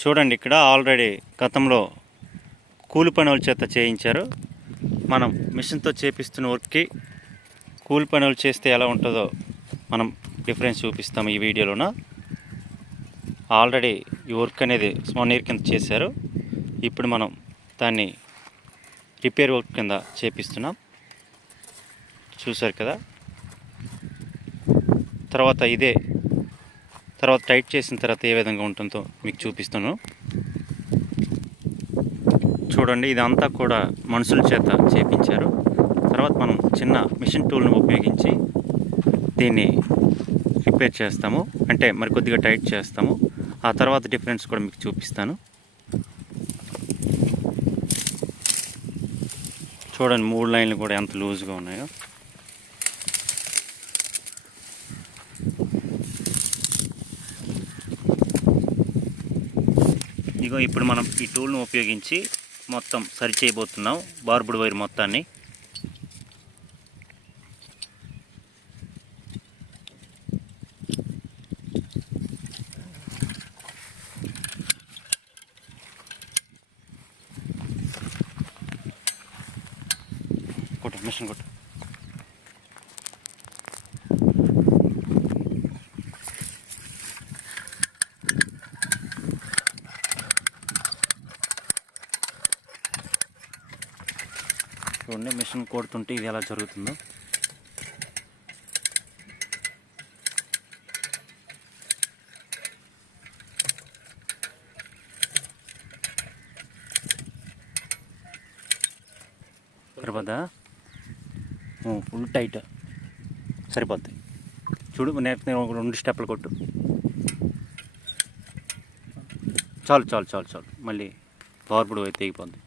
చూడండి, ఇక్కడ ఆల్రెడీ గతంలో కూలి పనుల చేత చేయించారు. మనం మిషన్తో చేపిస్తున్న వర్క్కి కూలి పనులు చేస్తే ఎలా ఉంటుందో మనం డిఫరెన్స్ చూపిస్తాము ఈ వీడియోలోన. ఆల్రెడీ ఈ వర్క్ అనేది 1 ఇయర్ కింద చేశారు. ఇప్పుడు మనం దాన్ని రిపేర్ వర్క్ కింద చేపిస్తున్నాం. చూసారు కదా. తర్వాత టైట్ చేసిన తర్వాత ఏ విధంగా ఉంటుందో మీకు చూపిస్తాను. చూడండి, ఇదంతా కూడా మనుషుల చేత చేపించారు. తర్వాత మనం చిన్న మిషన్ టూల్ని ఉపయోగించి దీన్ని రిపేర్ చేస్తాము, అంటే మరి కొద్దిగా టైట్ చేస్తాము. ఆ తర్వాత డిఫరెన్స్ కూడా మీకు చూపిస్తాను. చూడండి, 3 లైన్లు కూడా ఎంత లూజ్గా ఉన్నాయో. ఇగో ఇప్పుడు మనం ఈ టూల్ను ఉపయోగించి మొత్తం సరి చేయబోతున్నాం బార్బుడ్ వైర్ మొత్తాన్ని. కొట్టు, మిషన్ కొట్టు. చూడండి, మిషన్ కొడుతుంటే ఇది ఎలా జరుగుతుందో. సరిపోద్దా? ఫుల్ టైట్ సరిపోద్ది. చూడు, నేర్చుకునే 2 స్టెప్లు కొట్టు. చాలు చాలు చాలు చాలు, మళ్ళీ బార్బుడ్ అయితే తెగిపోద్ది.